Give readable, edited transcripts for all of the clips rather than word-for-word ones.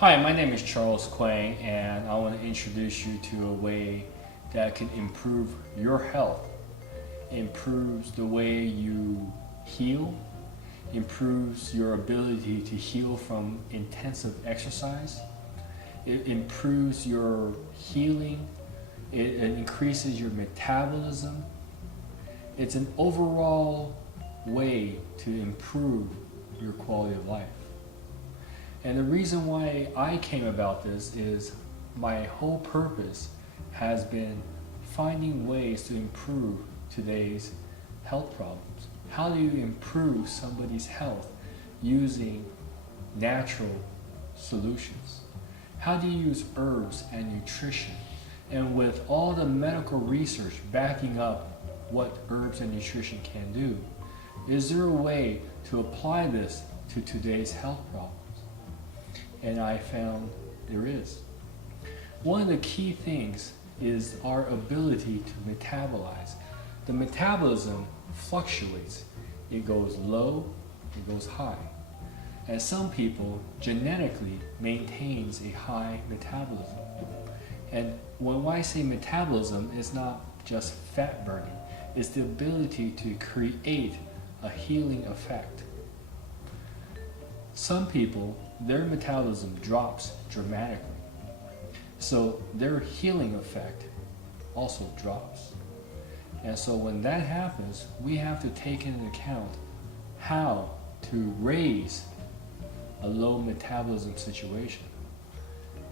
Hi, my name is Charles Quang, and I want to introduce you to a way that can improve your health, improves the way you heal, improves your ability to heal from intensive exercise. It improves your healing. It increases your metabolism. It's an overall way to improve your quality of life. And the reason why I came about this is my whole purpose has been finding ways to improve today's health problems. How do you improve somebody's health using natural solutions? How do you use herbs and nutrition? And with all the medical research backing up what herbs and nutrition can do, is there a way to apply this to today's health problems? And I found there is. One of the key things is our ability to metabolize. The metabolism fluctuates. It goes low, it goes high. And some people genetically maintains a high metabolism. And when I say metabolism, it's not just fat burning. It's the ability to create a healing effect. Some people, their metabolism drops dramatically. So their healing effect also drops. And so when that happens, we have to take into account how to raise a low metabolism situation.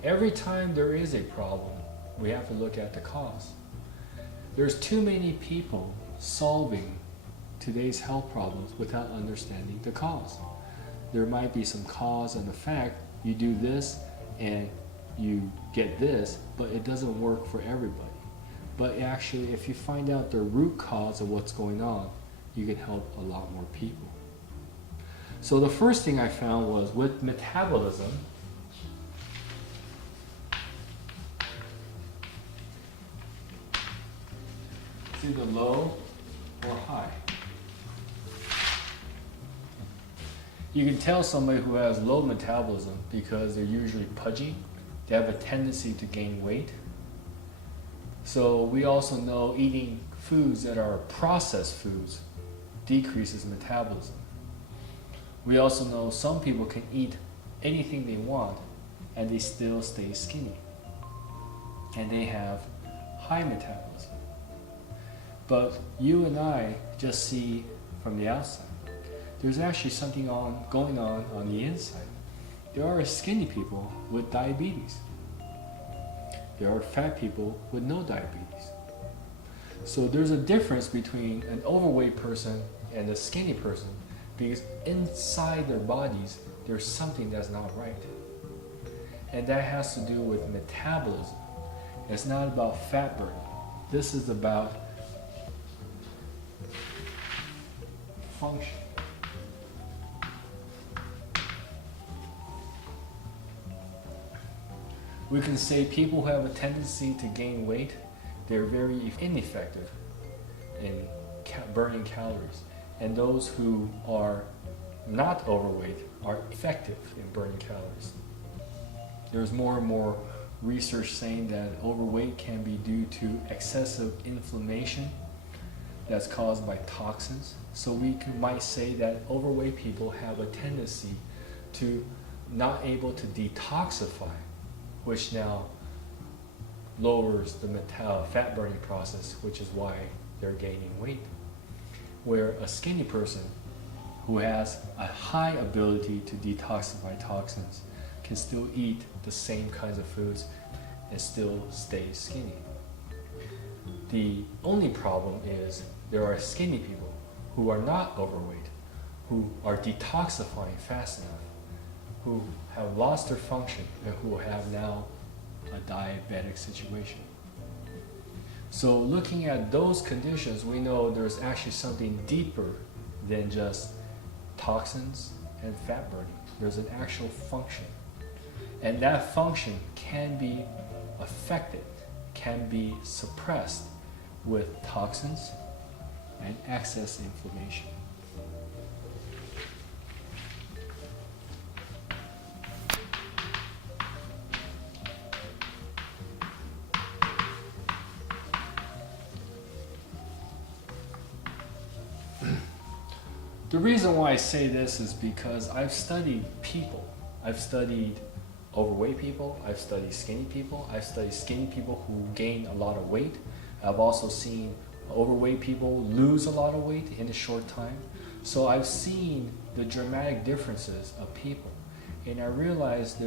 Every time there is a problem, we have to look at the cause. There's too many people solving today's health problems without understanding the cause. There might be some cause and effect. You do this and you get this, but it doesn't work for everybody. But actually, if you find out the root cause of what's going on, you can help a lot more people. So the first thing I found was with metabolism, it's either low or high. You can tell somebody who has low metabolism because they're usually pudgy. They have a tendency to gain weight. So we also know eating foods that are processed foods decreases metabolism. We also know some people can eat anything they want and they still stay skinny. And they have high metabolism. But you and I just see from the outside. There's actually something going on the inside. There are skinny people with diabetes. There are fat people with no diabetes. So there's a difference between an overweight person and a skinny person because inside their bodies, there's something that's not right. And that has to do with metabolism. It's not about fat burning. This is about function. We can say people who have a tendency to gain weight, they're very ineffective in burning calories. And those who are not overweight are effective in burning calories. There's more and more research saying that overweight can be due to excessive inflammation that's caused by toxins. So might say that overweight people have a tendency to not able to detoxify, which now lowers the fat burning process, which is why they're gaining weight. Where a skinny person who has a high ability to detoxify toxins can still eat the same kinds of foods and still stay skinny. The only problem is there are skinny people who are not overweight, who are detoxifying fast enough, who have lost their function and who have now a diabetic situation. So looking at those conditions, we know there's actually something deeper than just toxins and fat burning. There's an actual function. And that function can be affected, can be suppressed with toxins and excess inflammation. The reason why I say this is because I've studied people. I've studied overweight people, I've studied skinny people, I've studied skinny people who gain a lot of weight. I've also seen overweight people lose a lot of weight in a short time. So I've seen the dramatic differences of people. And I realized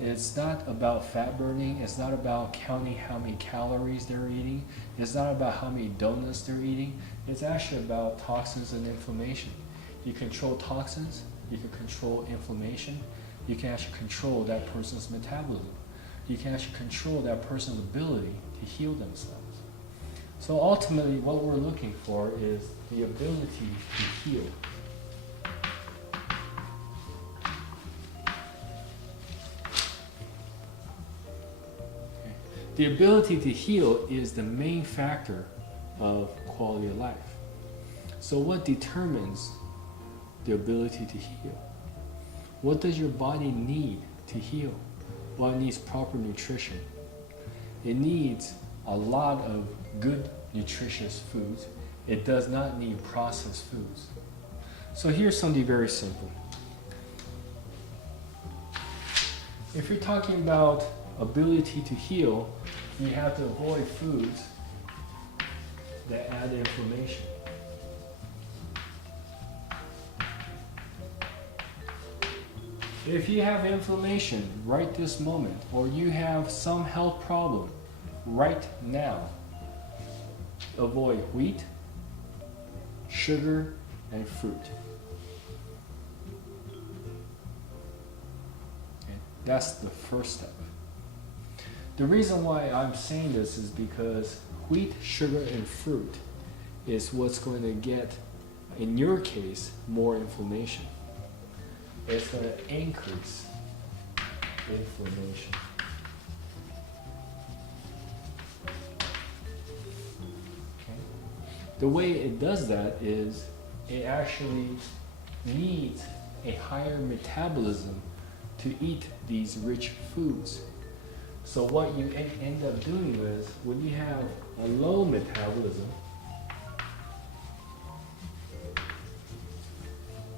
it's not about fat burning, it's not about counting how many calories they're eating, it's not about how many donuts they're eating, it's actually about toxins and inflammation. You control toxins, you can control inflammation, you can actually control that person's metabolism. You can actually control that person's ability to heal themselves. So ultimately what we're looking for is the ability to heal. The ability to heal is the main factor of quality of life. So what determines the ability to heal? What does your body need to heal? Well, it needs proper nutrition. It needs a lot of good, nutritious foods. It does not need processed foods. So here's something very simple. If you're talking about ability to heal, you have to avoid foods that add inflammation. If you have inflammation right this moment, or you have some health problem right now, avoid wheat, sugar, and fruit. Okay? That's the first step. The reason why I'm saying this is because wheat, sugar, and fruit is what's going to get, in your case, more inflammation. It's going to increase inflammation. Okay? The way it does that is it actually needs a higher metabolism to eat these rich foods. So what you end up doing is, when you have a low metabolism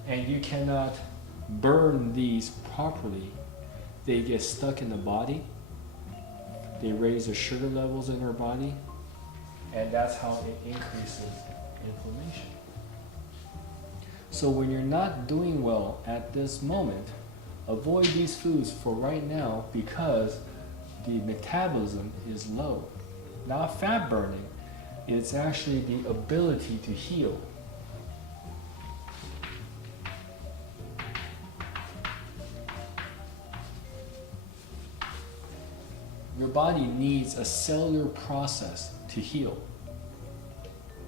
and you cannot burn these properly, they get stuck in the body, they raise the sugar levels in our body, and that's how it increases inflammation. So when you're not doing well at this moment, avoid these foods for right now, because the metabolism is low. Not fat burning, it's actually the ability to heal. Your body needs a cellular process to heal,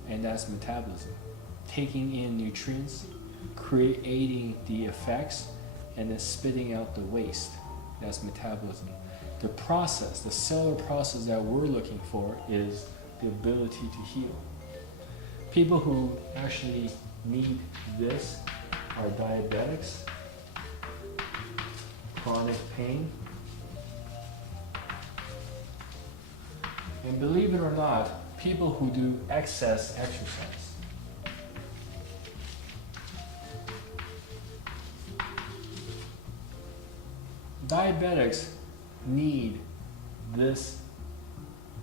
and that's metabolism. Taking in nutrients, creating the effects, and then spitting out the waste. That's metabolism. The process, the cellular process that we're looking for is the ability to heal. People who actually need this are diabetics, chronic pain, and believe it or not, people who do excess exercise. Diabetics need this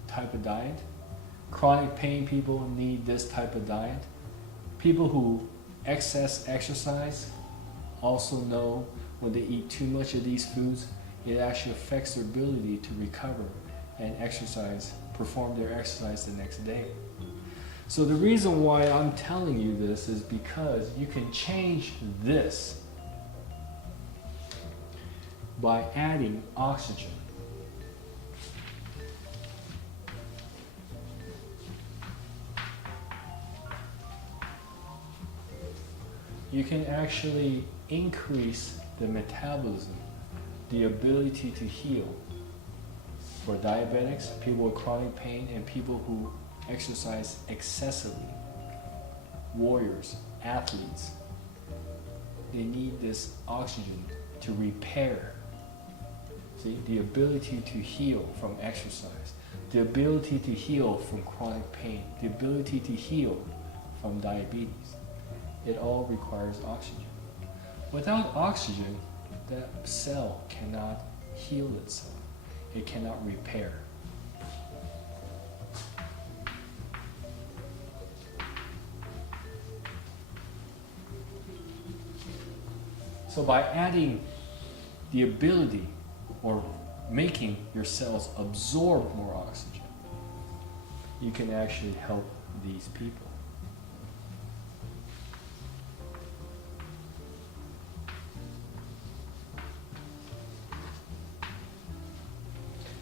type of diet. Chronic pain people need this type of diet. People who excess exercise also know when they eat too much of these foods, it actually affects their ability to recover and exercise, perform their exercise the next day. So the reason why I'm telling you this is because you can change this by adding oxygen. You can actually increase the metabolism, the ability to heal. For diabetics, people with chronic pain, and people who exercise excessively, warriors, athletes, they need this oxygen to repair. See, the ability to heal from exercise, the ability to heal from chronic pain, the ability to heal from diabetes. It all requires oxygen. Without oxygen, that cell cannot heal itself. It cannot repair. So by adding the ability or making your cells absorb more oxygen, you can actually help these people.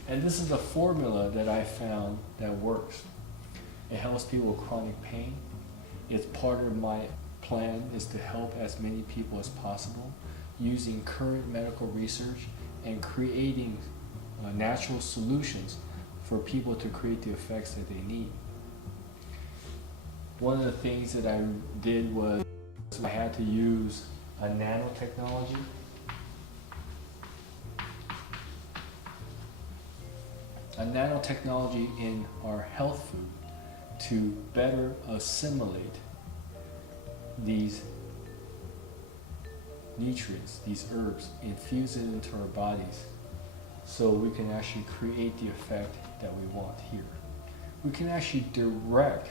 And this is a formula that I found that works. It helps people with chronic pain. It's part of my plan is to help as many people as possible using current medical research and creating natural solutions for people to create the effects that they need. One of the things that I did was I had to use a nanotechnology. A nanotechnology in our health food to better assimilate these nutrients, these herbs, infuse it into our bodies so we can actually create the effect that we want here. We can actually direct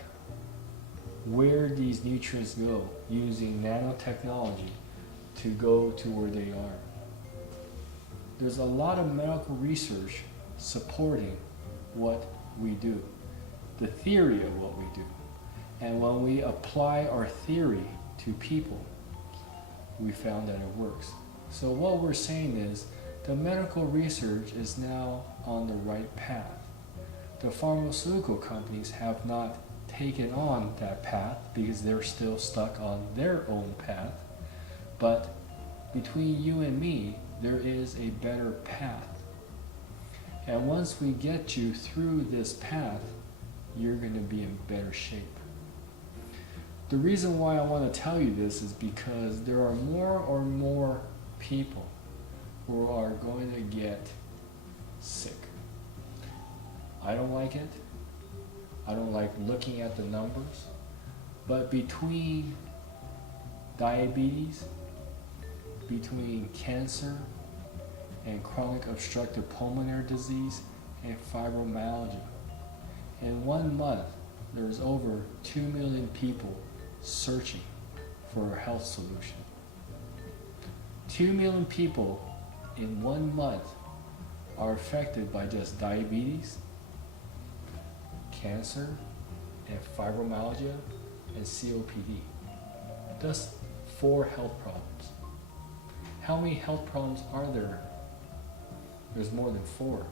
where these nutrients go using nanotechnology to go to where they are. There's a lot of medical research supporting what we do, the theory of what we do. And when we apply our theory to people, we found that it works. So what we're saying is the medical research is now on the right path. The pharmaceutical companies have not taken on that path because they're still stuck on their own path. But between you and me, there is a better path. And once we get you through this path, you're going to be in better shape. The reason why I want to tell you this is because there are more and more people who are going to get sick. I don't like it. I don't like looking at the numbers. But between diabetes, between cancer, and chronic obstructive pulmonary disease, and fibromyalgia, in 1 month, there's over 2 million people searching for a health solution. 2 million people in 1 month are affected by just diabetes, cancer, and fibromyalgia, and COPD. That's 4 health problems. How many health problems are there? There's more than 4.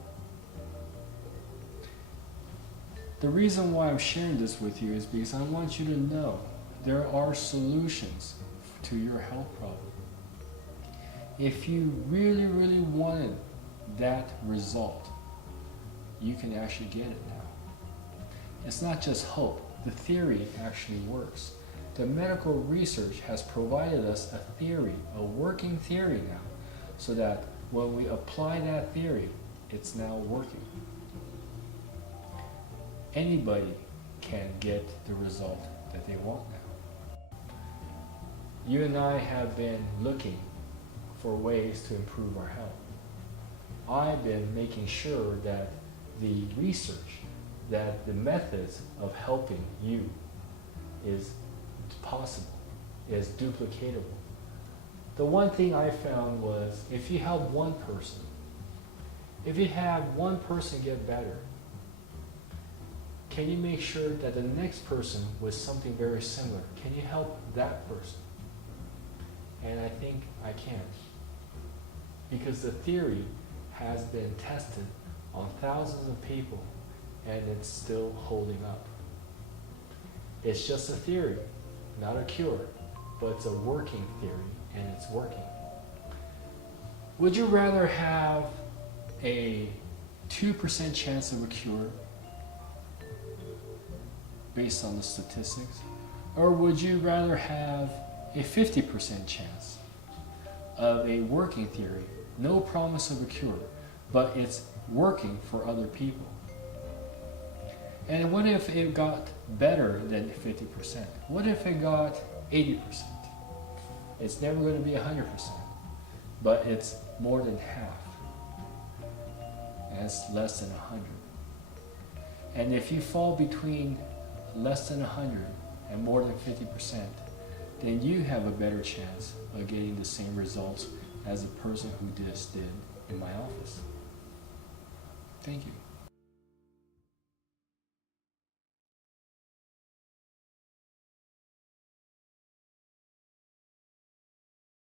The reason why I'm sharing this with you is because I want you to know there are solutions to your health problem. If you really, really wanted that result, you can actually get it now. It's not just hope. The theory actually works. The medical research has provided us a theory, a working theory now, so that when we apply that theory, it's now working. Anybody can get the result that they want now. You and I have been looking for ways to improve our health. I've been making sure that the research, that the methods of helping you is possible, is duplicatable. The one thing I found was if you help one person, if you have one person get better, can you make sure that the next person with something very similar, can you help that person? And I think I can. Because the theory has been tested on thousands of people and it's still holding up. It's just a theory, not a cure, but it's a working theory and it's working. Would you rather have a 2% chance of a cure based on the statistics? Or would you rather have a 50% chance of a working theory, no promise of a cure, but it's working for other people? And what if it got better than 50%? What if it got 80%? It's never going to be 100%, but it's more than half. And it's less than 100. And if you fall between less than 100 and more than 50%, then you have a better chance of getting the same results as the person who just did in my office. Thank you.